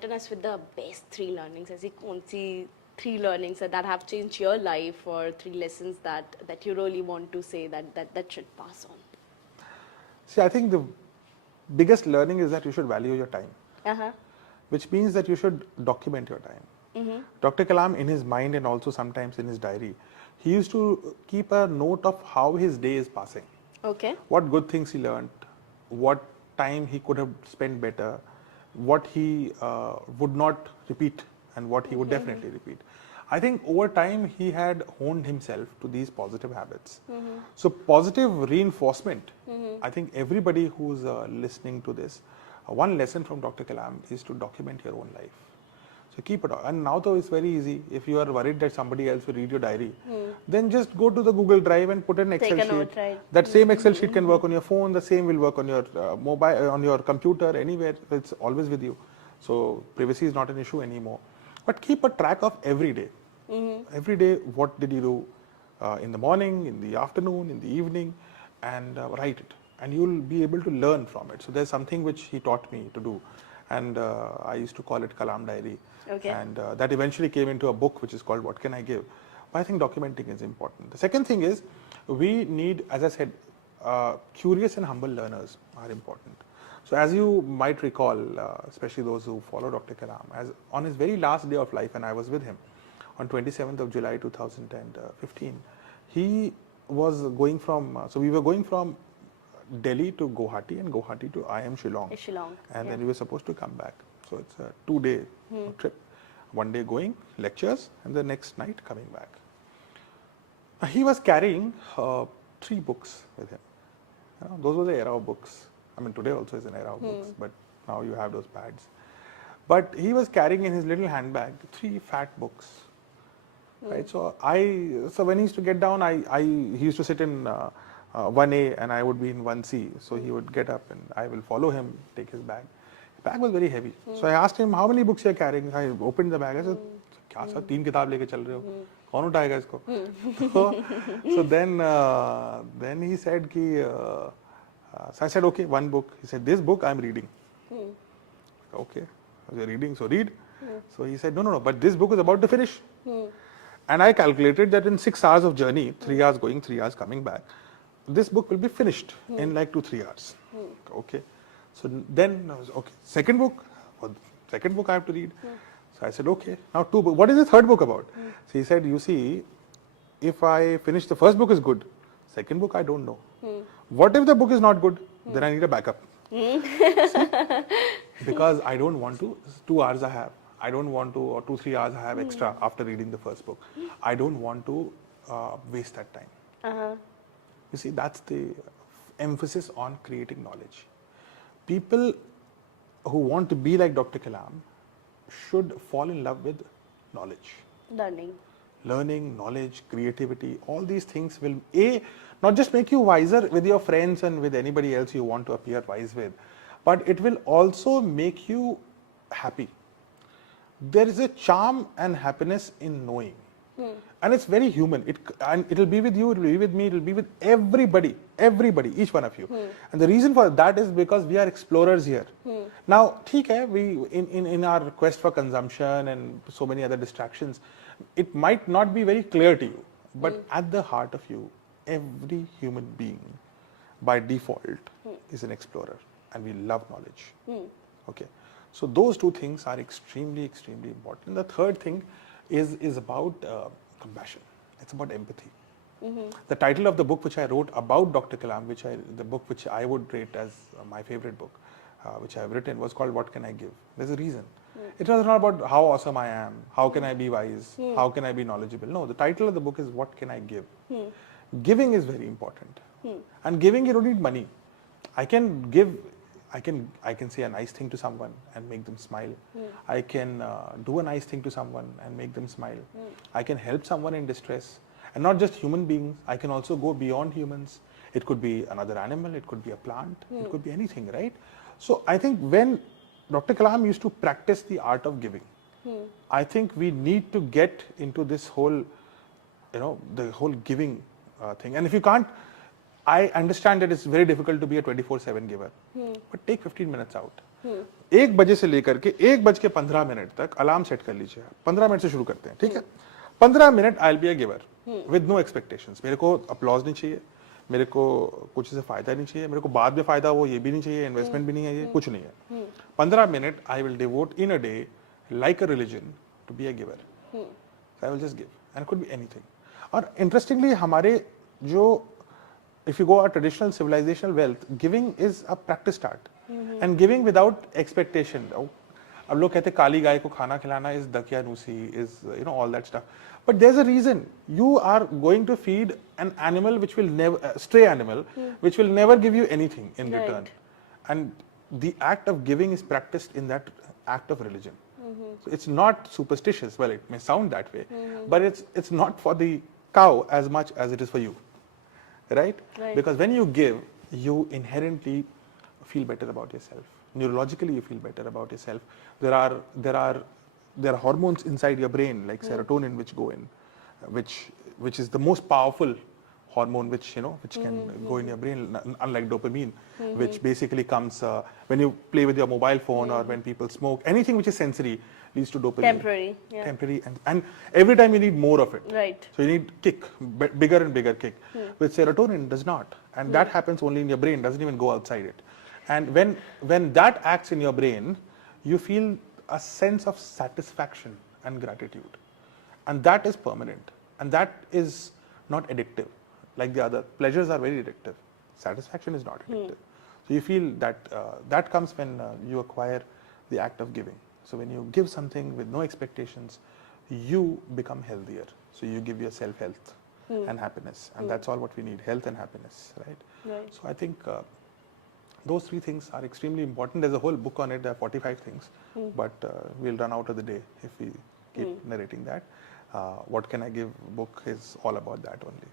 enlighten us with the best 3 learnings? ऐसी कौन सी 3 learnings that have changed your life, or 3 lessons that you really want to say that should pass on? See, I think the biggest learning is that you should value your time, which means that you should document your time. Dr. Kalam, in his mind and also sometimes in his diary, he used to keep a note of how his day is passing. Okay. What good things he learned, what time he could have spent better, what he would not repeat and what he would definitely repeat. I think over time he had honed himself to these positive habits. So positive reinforcement, I think everybody who's listening to this, one lesson from Dr. Kalam is to document your own life. So keep it on. And now though it's very easy. If you are worried that somebody else will read your diary, then just go to the Google Drive and put an Excel sheet. Note, right? That same Excel sheet can work on your phone, the same will work on your mobile, on your computer, anywhere. It's always with you. So privacy is not an issue anymore. But keep a track of every day. Every day, what did you do in the morning, in the afternoon, in the evening, and write it. And you'll be able to learn from it. So there's something which he taught me to do. And I used to call it Kalam Diary. Okay. And that eventually came into a book which is called What Can I Give? But I think documenting is important. The second thing is, we need, as I said, curious and humble learners are important. So as you might recall, especially those who follow Dr. Kalam, as on his very last day of life, and I was with him on 27th of July 2015, he was going from, so we were going from Delhi to Guwahati and Guwahati to IIM Shillong. And then we were supposed to come back. So it's a 2-day trip. One day going, lectures, and the next night coming back. He was carrying 3 books with him. Those were the era of books. I mean, today also is an era of books, but now you have those pads. But he was carrying in his little handbag 3 fat books. Right? So when he used to get down, he used to sit in 1A and I would be in 1C. So he would get up and I will follow him, take his bag. The bag was very heavy. So I asked him, how many books you are carrying? I opened the bag. I said, क्या sir 3 किताब लेके चल रहे हो? कौन उठाएगा इसको? So then he said so I said, okay, 1 book. He said, this book I'm reading. Okay, you're reading, so read. So he said, no, but this book is about to finish. And I calculated that in 6 hours of journey, 3 hours going, 3 hours coming back, this book will be finished in like 2-3 hours. Okay. So then I was, okay, second book I have to read. So I said, okay, now 2 books. What is the third book about? So he said, you see, if I finish the first book is good, second book I don't know. What if the book is not good? Then I need a backup. Because I don't want to, 2 hours I have. I don't want to, or 2-3 hours I have extra after reading the first book. I don't want to waste that time. You see, that's the emphasis on creating knowledge. People who want to be like Dr. Kalam should fall in love with knowledge. Learning, knowledge, creativity, all these things will not just make you wiser with your friends and with anybody else you want to appear wise with, but it will also make you happy. There is a charm and happiness in knowing. And it's very human. It will be with you, it will be with me, it will be with everybody, each one of you. And the reason for that is because we are explorers here. Now, we in our quest for consumption and so many other distractions, it might not be very clear to you, but at the heart of you, every human being by default is an explorer, and we love knowledge. Okay. So those 2 things are extremely, extremely important. The third thing is about compassion. It's about empathy. The title of the book which I wrote about Dr. Kalam, the book which I would rate as my favorite book, which I have written, was called What Can I Give? There's a reason. It was not about how awesome I am, how can I be wise, how can I be knowledgeable. No, the title of the book is What Can I Give? Giving is very important. And giving, you don't need money. I can give, I can say a nice thing to someone and make them smile. I can do a nice thing to someone and make them smile. I can help someone in distress. And not just human beings, I can also go beyond humans. It could be another animal, it could be a plant, it could be anything, right? So I think when Dr. Kalam used to practice the art of giving, I think we need to get into this whole, the whole giving thing. And if you can't, I understand that it's very difficult to be a 24/7 giver, but take 15 minutes out. 1 बजे से लेकर के 1:15 तक alarm set कर लीजिए। 15 minute से शुरू करते हैं, ठीक है? 15 minute I will be a giver with no expectations. मेरे को अपलॉज नहीं चाहिए, मेरे को कुछ से फायदा नहीं चाहिए, मेरे को बाद में फायदा हो ये भी नहीं चाहिए, इन्वेस्टमेंट भी नहीं है, ये कुछ नहीं है। 15 minute I will devote in a day like a religion to be a giver. I will just give and could be anything. और इंटरेस्टिंगली हमारे जो if you go a traditional civilizational wealth, giving is a practice start, and giving without expectation. अब लोग कहते हैं काली गाय को खाना खिलाना is dakyanusi, is all that stuff, but there's a reason. You are going to feed an animal which will never, stray animal, which will never give you anything in return, and the act of giving is practiced in that act of religion. So it's not superstitious. Well, it may sound that way, but it's not for the cow as much as it is for you. Right? Because when you give, you inherently feel better about yourself. Neurologically, you feel better about yourself. There are hormones inside your brain like serotonin which go in, which is the most powerful hormone which can go in your brain, unlike dopamine, which basically comes when you play with your mobile phone or when people smoke. Anything which is sensory leads to dopamine. Temporary, and every time you need more of it. Right. So you need kick, bigger and bigger kick. With serotonin, does not, and that happens only in your brain. Doesn't even go outside it. And when that acts in your brain, you feel a sense of satisfaction and gratitude, and that is permanent, and that is not addictive. Like the other pleasures are very addictive. Satisfaction is not addictive. So you feel that that comes when you acquire the act of giving. So when you give something with no expectations, you become healthier. So you give yourself health and happiness, and that's all what we need: health and happiness, right? So I think those 3 things are extremely important. There's a whole book on it. There are 45 things, but we'll run out of the day if we keep narrating that. What Can I Give book is all about that only.